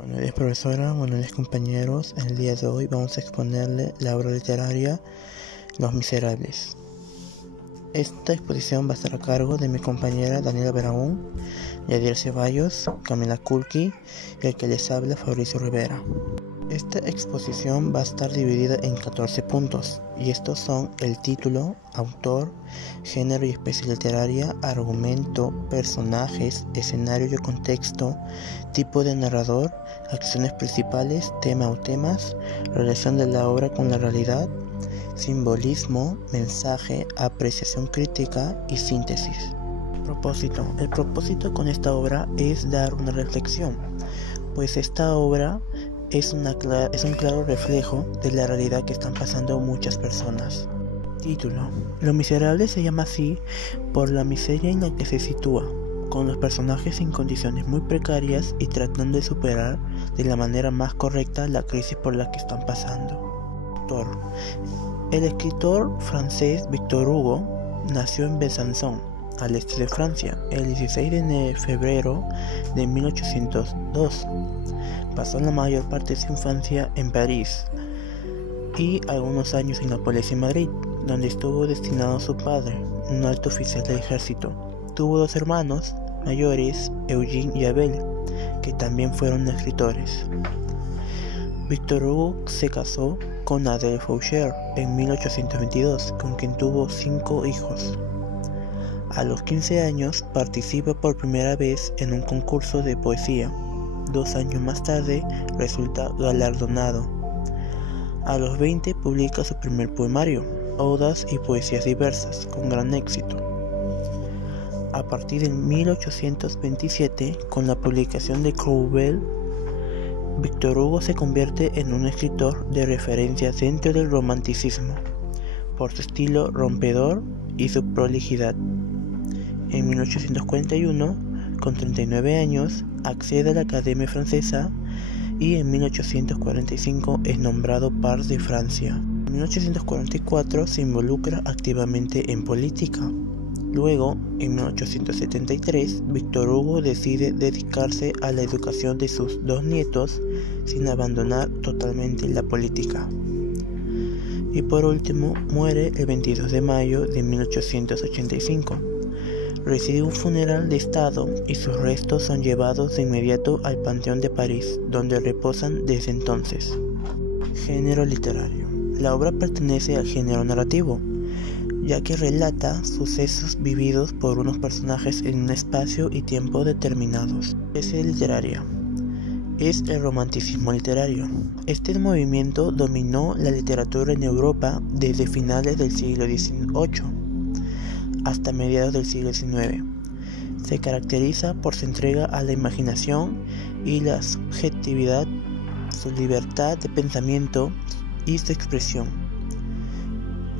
Buenos días, profesora, buenos días, compañeros. En el día de hoy vamos a exponerle la obra literaria Los Miserables. Esta exposición va a estar a cargo de mi compañera Daniela Barahún, Yadier Ceballos, Camila Kulki y el que les habla, Fabricio Rivera. Esta exposición va a estar dividida en 14 puntos, y estos son el título, autor, género y especie literaria, argumento, personajes, escenario y contexto, tipo de narrador, acciones principales, tema o temas, relación de la obra con la realidad, simbolismo, mensaje, apreciación crítica y síntesis. Propósito. El propósito con esta obra es dar una reflexión, pues esta obra es un claro reflejo de la realidad que están pasando muchas personas. Título. Lo Miserable se llama así por la miseria en la que se sitúa, con los personajes en condiciones muy precarias y tratando de superar de la manera más correcta la crisis por la que están pasando. Autor. El escritor francés Victor Hugo nació en Besançon, al este de Francia, el 16 de febrero de 1802. Pasó la mayor parte de su infancia en París y algunos años en Nápoles y Madrid, donde estuvo destinado su padre, un alto oficial del ejército. Tuvo dos hermanos mayores, Eugene y Abel, que también fueron escritores. Victor Hugo se casó con Adèle Foucher en 1822, con quien tuvo 5 hijos. A los 15 años participa por primera vez en un concurso de poesía. 2 años más tarde resulta galardonado. A los 20 publica su primer poemario, Odas y poesías diversas, con gran éxito. A partir de 1827, con la publicación de Courbet, Victor Hugo se convierte en un escritor de referencia dentro del romanticismo, por su estilo rompedor y su prolijidad. En 1841, con 39 años, accede a la Academia Francesa y en 1845 es nombrado par de Francia. En 1844 se involucra activamente en política. Luego, en 1873, Victor Hugo decide dedicarse a la educación de sus 2 nietos sin abandonar totalmente la política. Y por último, muere el 22 de mayo de 1885. Recibe un funeral de estado y sus restos son llevados de inmediato al Panteón de París, donde reposan desde entonces. Género literario. La obra pertenece al género narrativo, ya que relata sucesos vividos por unos personajes en un espacio y tiempo determinados. Especie literaria. Es el romanticismo literario. Este movimiento dominó la literatura en Europa desde finales del siglo XVIII hasta mediados del siglo XIX. Se caracteriza por su entrega a la imaginación y la subjetividad, su libertad de pensamiento y su expresión,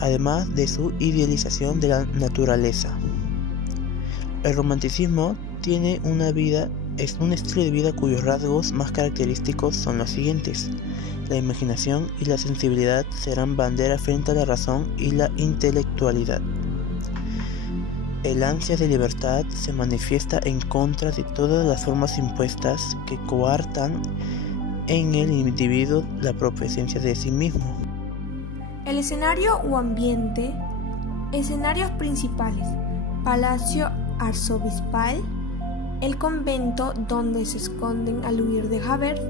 además de su idealización de la naturaleza. El romanticismo tiene es un estilo de vida cuyos rasgos más característicos son los siguientes. La imaginación y la sensibilidad serán bandera frente a la razón y la intelectualidad. El ansia de libertad se manifiesta en contra de todas las formas impuestas que coartan en el individuo la propia esencia de sí mismo. El escenario o ambiente. Escenarios principales: Palacio Arzobispal, el convento donde se esconden al huir de Javert.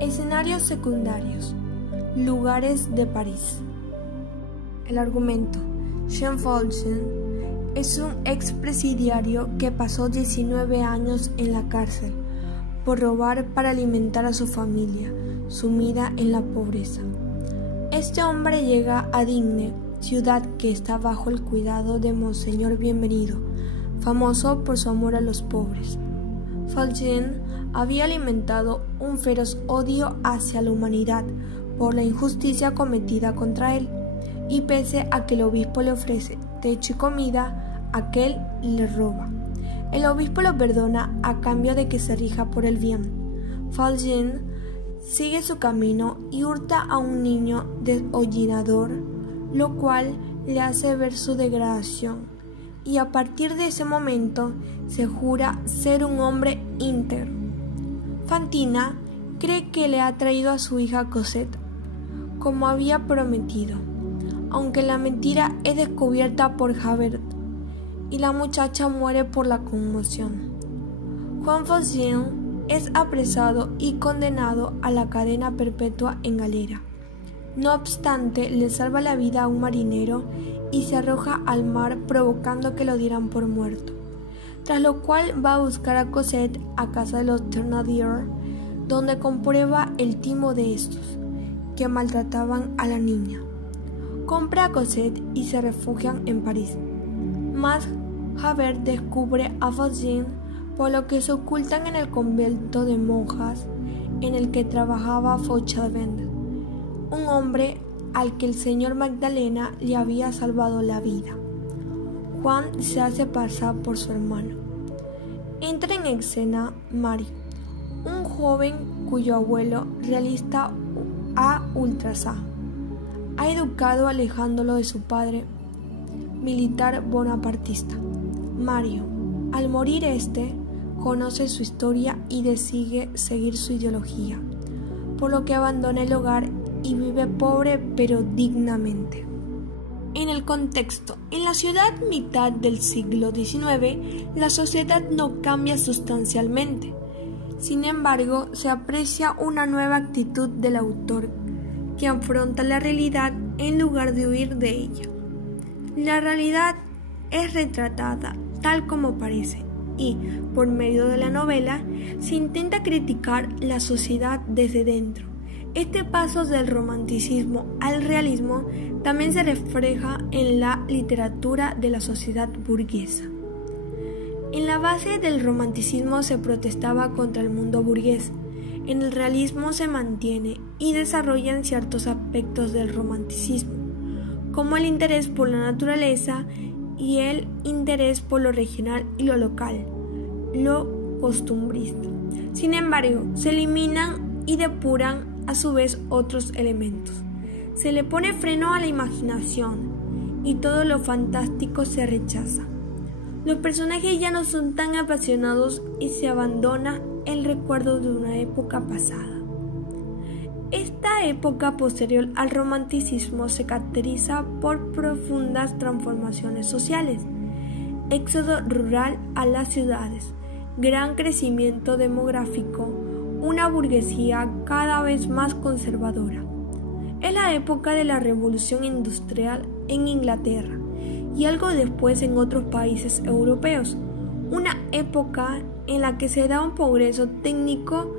Escenarios secundarios: lugares de París. El argumento. Jean Valjean es un expresidiario que pasó 19 años en la cárcel por robar para alimentar a su familia, sumida en la pobreza. Este hombre llega a Digne, ciudad que está bajo el cuidado de Monseñor Bienvenido, famoso por su amor a los pobres. Valjean había alimentado un feroz odio hacia la humanidad por la injusticia cometida contra él, y pese a que el obispo le ofrece techo y comida, aquel le roba. El obispo lo perdona a cambio de que se rija por el bien. Valjean sigue su camino y hurta a un niño desollinador, lo cual le hace ver su degradación, y a partir de ese momento se jura ser un hombre íntegro. Fantina cree que le ha traído a su hija Cosette, como había prometido, aunque la mentira es descubierta por Javert y la muchacha muere por la conmoción. Juan Valjean es apresado y condenado a la cadena perpetua en galera. No obstante, le salva la vida a un marinero y se arroja al mar provocando que lo dieran por muerto, tras lo cual va a buscar a Cosette a casa de los Thénardier, donde comprueba el timo de estos, que maltrataban a la niña. Compra a Cosette y se refugian en París. Mas Javert descubre a Valjean, por lo que se ocultan en el convento de monjas en el que trabajaba Fauchelevent, un hombre al que el señor Magdalena le había salvado la vida. Juan se hace pasar por su hermano. Entra en escena Mario, un joven cuyo abuelo, realista a ultranza, ha educado alejándolo de su padre, militar bonapartista. Mario, al morir conoce su historia y decide seguir su ideología, por lo que abandona el hogar y vive pobre pero dignamente. En el contexto, en la ciudad mitad del siglo XIX, la sociedad no cambia sustancialmente. Sin embargo, se aprecia una nueva actitud del autor, que afronta la realidad en lugar de huir de ella. La realidad es retratada tal como parece y, por medio de la novela, se intenta criticar la sociedad desde dentro. Este paso del romanticismo al realismo también se refleja en la literatura de la sociedad burguesa. En la base del romanticismo se protestaba contra el mundo burgués. En el realismo se mantiene y desarrollan ciertos aspectos del romanticismo, como el interés por la naturaleza y el interés por lo regional y lo local, lo costumbrista. Sin embargo, se eliminan y depuran a su vez otros elementos. Se le pone freno a la imaginación y todo lo fantástico se rechaza. Los personajes ya no son tan apasionados y se abandona el recuerdo de una época pasada. Esta época posterior al romanticismo se caracteriza por profundas transformaciones sociales, éxodo rural a las ciudades, gran crecimiento demográfico, una burguesía cada vez más conservadora. Es la época de la revolución industrial en Inglaterra y algo después en otros países europeos, una época en la que se da un progreso técnico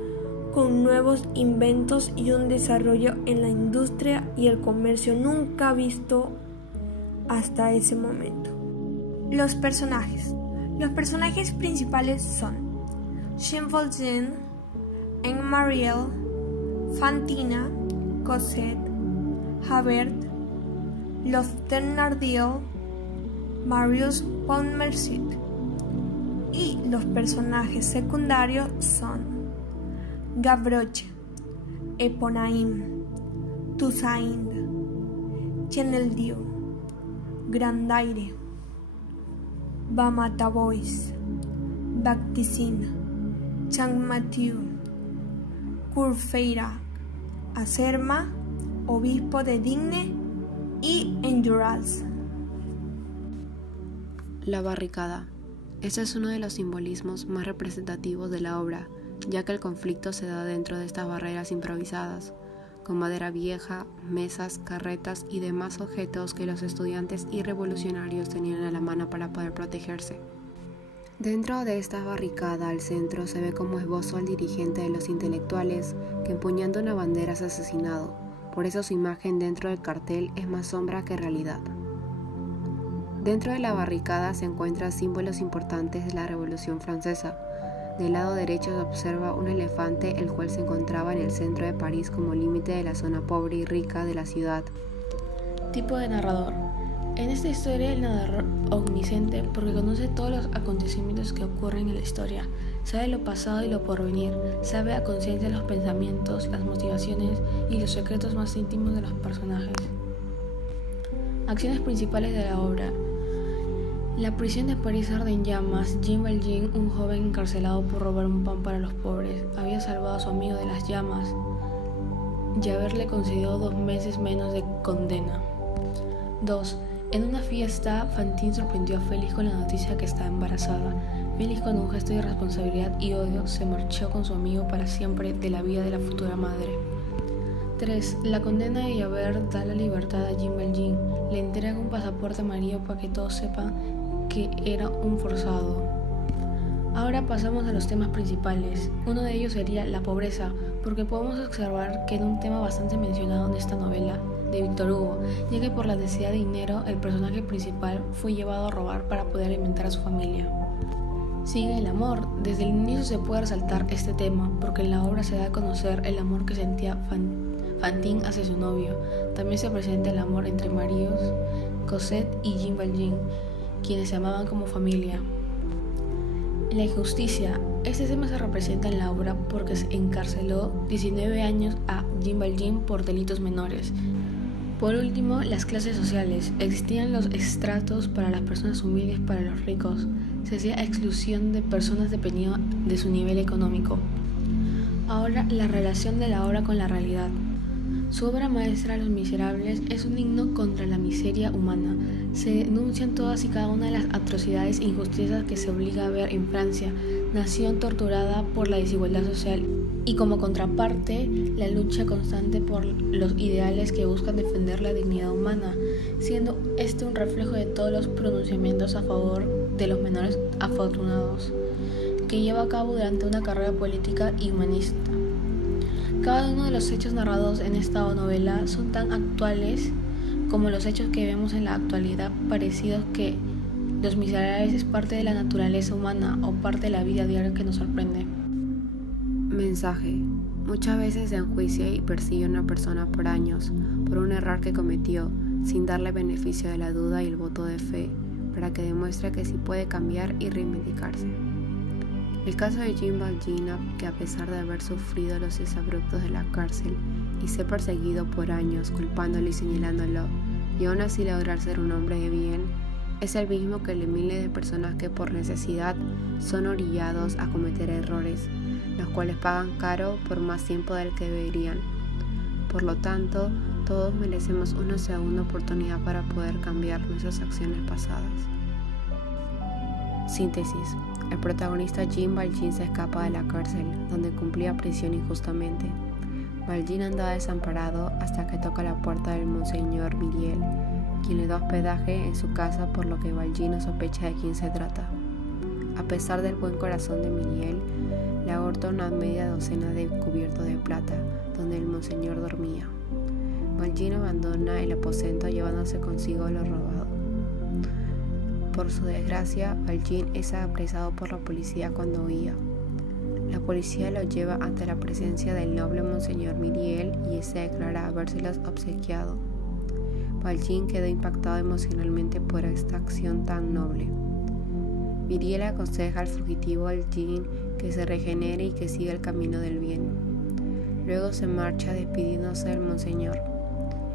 con nuevos inventos y un desarrollo en la industria y el comercio nunca visto hasta ese momento. Los personajes. Los personajes principales son Jean Valjean, Marielle, Fantine, Cosette, Javert, los Thénardier, Marius Pontmercy, y los personajes secundarios son Gavroche, Eponine, Toussaint, Chenildieu, Grandaire, Bamatabois, Baptistine, Champmathieu, Courfeyrac, Acerma, obispo de Digne, y Enjolras. La barricada. Este es uno de los simbolismos más representativos de la obra, ya que el conflicto se da dentro de estas barreras improvisadas, con madera vieja, mesas, carretas y demás objetos que los estudiantes y revolucionarios tenían a la mano para poder protegerse. Dentro de esta barricada al centro se ve como esbozo al dirigente de los intelectuales que empuñando una bandera es asesinado, por eso su imagen dentro del cartel es más sombra que realidad. Dentro de la barricada se encuentran símbolos importantes de la Revolución Francesa. Del lado derecho se observa un elefante, el cual se encontraba en el centro de París como límite de la zona pobre y rica de la ciudad. Tipo de narrador. En esta historia el narrador omnisciente porque conoce todos los acontecimientos que ocurren en la historia, sabe lo pasado y lo porvenir, sabe a conciencia los pensamientos, las motivaciones y los secretos más íntimos de los personajes. Acciones principales de la obra. La prisión de París arde en llamas. Jean Valjean, un joven encarcelado por robar un pan para los pobres, había salvado a su amigo de las llamas. Javert le concedió 2 meses menos de condena. 2. En una fiesta, Fantine sorprendió a Félix con la noticia que estaba embarazada. Félix, con un gesto de irresponsabilidad y odio, se marchó con su amigo para siempre de la vida de la futura madre. 3. La condena de Javert da la libertad a Jean Valjean. Le entrega un pasaporte amarillo para que todos sepan que era un forzado. Ahora pasamos a los temas principales. Uno de ellos sería la pobreza, porque podemos observar que era un tema bastante mencionado en esta novela de Víctor Hugo, ya que por la necesidad de dinero el personaje principal fue llevado a robar para poder alimentar a su familia. Sigue el amor. Desde el inicio se puede resaltar este tema, porque en la obra se da a conocer el amor que sentía Fantine hacia su novio. También se presenta el amor entre Marius, Cosette y Jean Valjean, quienes se amaban como familia. La injusticia. Este tema se representa en la obra porque se encarceló 19 años a Jean Valjean por delitos menores. Por último, las clases sociales. Existían los estratos para las personas humildes, para los ricos. Se hacía exclusión de personas dependiendo de su nivel económico. Ahora, la relación de la obra con la realidad. Su obra maestra, Los Miserables, es un himno contra la miseria humana. Se denuncian todas y cada una de las atrocidades e injusticias que se obliga a ver en Francia, nación torturada por la desigualdad social, y como contraparte, la lucha constante por los ideales que buscan defender la dignidad humana, siendo este un reflejo de todos los pronunciamientos a favor de los menores afortunados, que lleva a cabo durante una carrera política y humanista. Cada uno de los hechos narrados en esta novela son tan actuales como los hechos que vemos en la actualidad, parecidos que Los Miserables es parte de la naturaleza humana o parte de la vida diaria que nos sorprende. Mensaje. Muchas veces se enjuicia y persigue a una persona por años por un error que cometió, sin darle beneficio de la duda y el voto de fe, para que demuestre que sí puede cambiar y reivindicarse. El caso de Jean Valjean, que a pesar de haber sufrido los exabruptos de la cárcel y ser perseguido por años culpándolo y señalándolo, y aún así lograr ser un hombre de bien, es el mismo que miles de personas que por necesidad son orillados a cometer errores, los cuales pagan caro por más tiempo del que deberían. Por lo tanto, todos merecemos una segunda oportunidad para poder cambiar nuestras acciones pasadas. Síntesis. El protagonista Jean Valjean se escapa de la cárcel, donde cumplía prisión injustamente. Valjean andaba desamparado hasta que toca la puerta del Monseñor Myriel, quien le da hospedaje en su casa, por lo que Valjean no sospecha de quién se trata. A pesar del buen corazón de Myriel, le aborta una media docena de cubiertos de plata, donde el Monseñor dormía. Valjean abandona el aposento llevándose consigo lo robado. Por su desgracia, Valjean es apresado por la policía cuando huía. La policía lo lleva ante la presencia del noble Monseñor Myriel y se declara habérselos obsequiado. Valjean quedó impactado emocionalmente por esta acción tan noble. Myriel aconseja al fugitivo Valjean que se regenere y que siga el camino del bien. Luego se marcha despidiéndose del Monseñor.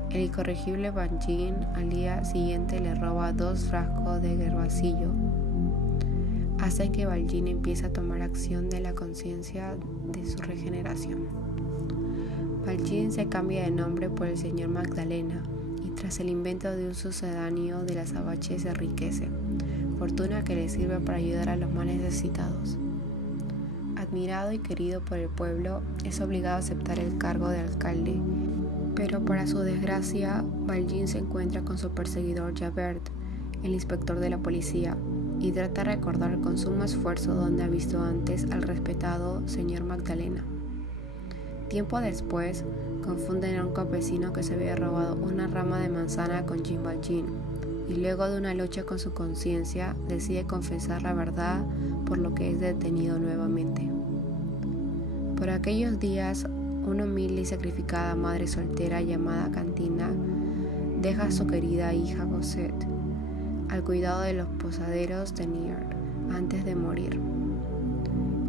El incorregible Valjean al día siguiente le roba 2 frascos de herbacillo, hasta que Valjean empieza a tomar acción de la conciencia de su regeneración. Valjean se cambia de nombre por el señor Magdalena y tras el invento de un sucedáneo de las abaches se enriquece, fortuna que le sirve para ayudar a los más necesitados. Admirado y querido por el pueblo, es obligado a aceptar el cargo de alcalde, pero para su desgracia, Valjean se encuentra con su perseguidor Javert, el inspector de la policía, y trata de recordar con sumo esfuerzo dónde ha visto antes al respetado señor Magdalena. Tiempo después, confunden a un campesino que se había robado una rama de manzana con Jean Valjean, y luego de una lucha con su conciencia, decide confesar la verdad, por lo que es detenido nuevamente. Por aquellos días, una humilde y sacrificada madre soltera llamada Cantina deja a su querida hija Cosette al cuidado de los posaderos de Niort antes de morir.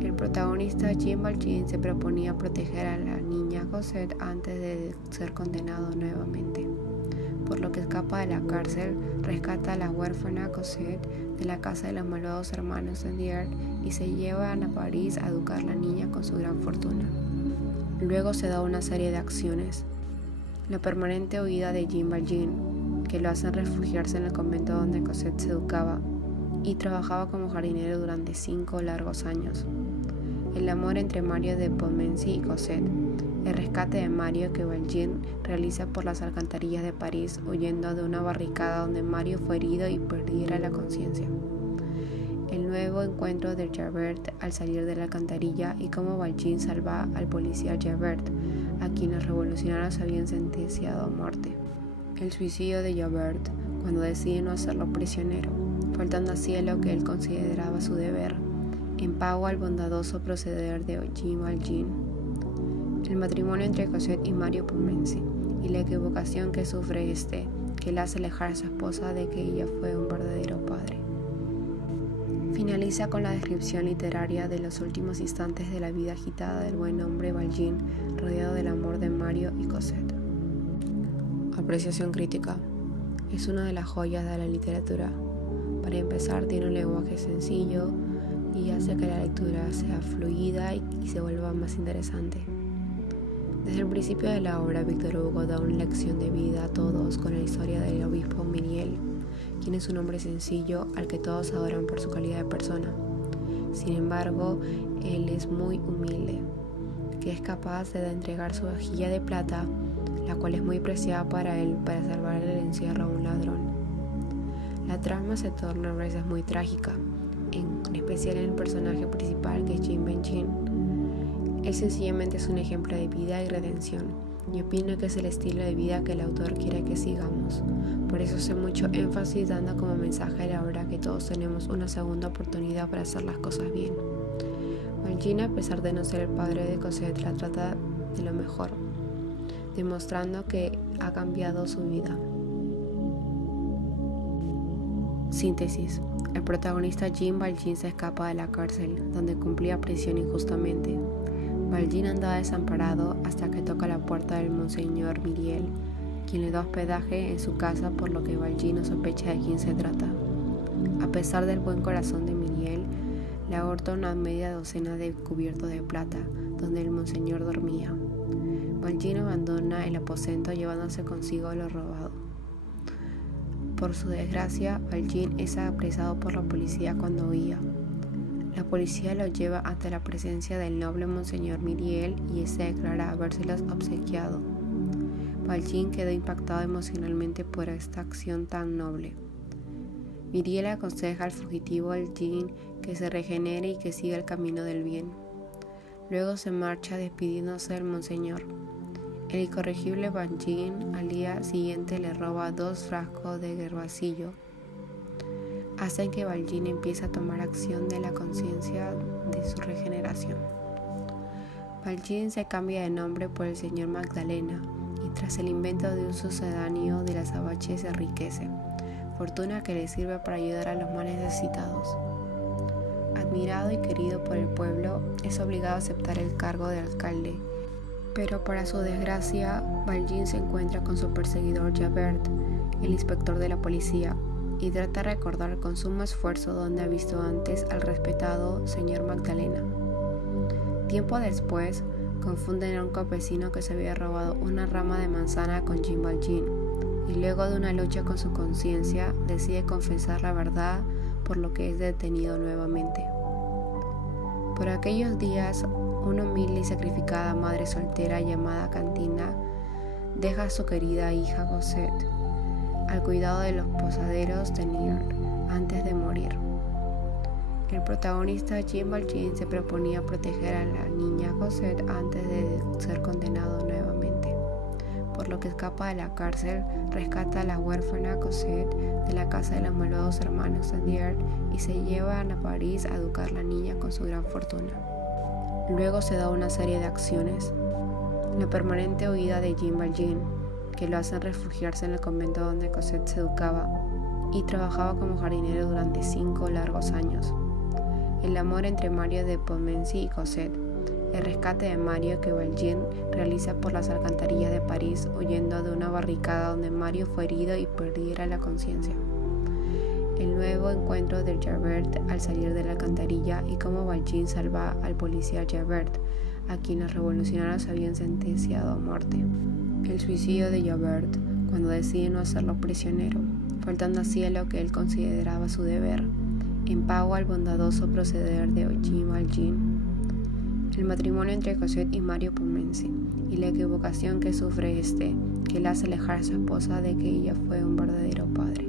El protagonista Jean Valjean se proponía proteger a la niña Cosette antes de ser condenado nuevamente, por lo que escapa de la cárcel, rescata a la huérfana Cosette de la casa de los malvados hermanos Thénardier y se llevan a París a educar a la niña con su gran fortuna. Luego se da una serie de acciones. La permanente huida de Jean Valjean, que lo hacen refugiarse en el convento donde Cosette se educaba y trabajaba como jardinero durante 5 largos años. El amor entre Mario de Pontmercy y Cosette. El rescate de Mario que Valjean realiza por las alcantarillas de París huyendo de una barricada donde Mario fue herido y perdiera la conciencia. El nuevo encuentro de Javert al salir de la alcantarilla y cómo Valjean salva al policía Javert, a quien los revolucionarios habían sentenciado a muerte. El suicidio de Javert cuando decide no hacerlo prisionero, faltando así a lo que él consideraba su deber, en pago al bondadoso proceder de Jean Valjean. El matrimonio entre Cosette y Mario Pontmercy y la equivocación que sufre que le hace alejar a su esposa de que ella fue un verdadero padre. Finaliza con la descripción literaria de los últimos instantes de la vida agitada del buen hombre Valjean, rodeado del amor de Mario y Cosette. Apreciación crítica. Es una de las joyas de la literatura. Para empezar, tiene un lenguaje sencillo y hace que la lectura sea fluida y se vuelva más interesante. Desde el principio de la obra, Victor Hugo da una lección de vida a todos con la historia del obispo Myriel, quien es un hombre sencillo al que todos adoran por su calidad de persona. Sin embargo, él es muy humilde, que es capaz de entregar su vajilla de plata, la cual es muy preciada para él, para salvar el encierro a un ladrón. La trama se torna a veces muy trágica, en especial en el personaje principal, que es Jean Valjean. Él sencillamente es un ejemplo de vida y redención, y opino que es el estilo de vida que el autor quiere que sigamos. Por eso hace mucho énfasis dando como mensaje a la obra que todos tenemos una segunda oportunidad para hacer las cosas bien. Valjean, a pesar de no ser el padre de Cosette, la trata de lo mejor, demostrando que ha cambiado su vida. Síntesis. El protagonista Jean Valjean se escapa de la cárcel, donde cumplía prisión injustamente. Valjean andaba desamparado hasta que toca la puerta del Monseñor Myriel, quien le da hospedaje en su casa, por lo que Valjean no sospecha de quién se trata. A pesar del buen corazón de Myriel, le ahorca una media docena de cubiertos de plata, donde el Monseñor dormía. Valjean abandona el aposento llevándose consigo lo robado. Por su desgracia, Valjean es apresado por la policía cuando huía. La policía lo lleva hasta la presencia del noble Monseñor Myriel y se declara habérselos obsequiado. Valjean quedó impactado emocionalmente por esta acción tan noble. Myriel aconseja al fugitivo Valjean que se regenere y que siga el camino del bien. Luego se marcha despidiéndose del Monseñor. El incorregible Valjean al día siguiente le roba 2 frascos de yerbacillo. Hacen que Valjean empiece a tomar acción de la conciencia de su regeneración. Valjean se cambia de nombre por el señor Magdalena y tras el invento de un sucedáneo de las azabache se enriquece, fortuna que le sirve para ayudar a los más necesitados. Admirado y querido por el pueblo, es obligado a aceptar el cargo de alcalde, pero para su desgracia, Valjean se encuentra con su perseguidor Javert, el inspector de la policía, y trata de recordar con sumo esfuerzo dónde ha visto antes al respetado señor Magdalena. Tiempo después, confunden a un campesino que se había robado una rama de manzana con Jean Valjean, y luego de una lucha con su conciencia, decide confesar la verdad, por lo que es detenido nuevamente. Por aquellos días, una humilde y sacrificada madre soltera llamada Cantina deja a su querida hija Cosette al cuidado de los posaderos Thénardier antes de morir. El protagonista Jean Valjean se proponía proteger a la niña Cosette antes de ser condenado nuevamente, por lo que escapa de la cárcel, rescata a la huérfana Cosette de la casa de los malvados hermanos Thénardier y se llevan a París a educar a la niña con su gran fortuna. Luego se da una serie de acciones. La permanente huida de Jean Valjean, que lo hacen refugiarse en el convento donde Cosette se educaba y trabajaba como jardinero durante 5 largos años. El amor entre Mario de Pontmercy y Cosette. el rescate de Mario que Valjean realiza por las alcantarillas de París huyendo de una barricada donde Mario fue herido y perdiera la conciencia. El nuevo encuentro de Javert al salir de la alcantarilla y cómo Valjean salva al policía Javert, a quien los revolucionarios habían sentenciado a muerte. El suicidio de Javert cuando decide no hacerlo prisionero, faltando así a lo que él consideraba su deber, en pago al bondadoso proceder de Eugene Valjean. El matrimonio entre Cosette y Mario Pontmercy y la equivocación que sufre que le hace alejar a su esposa de que ella fue un verdadero padre.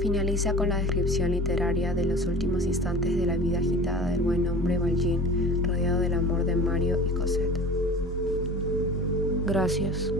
Finaliza con la descripción literaria de los últimos instantes de la vida agitada del buen hombre Valjean, rodeado del amor de Mario y Cosette. Gracias.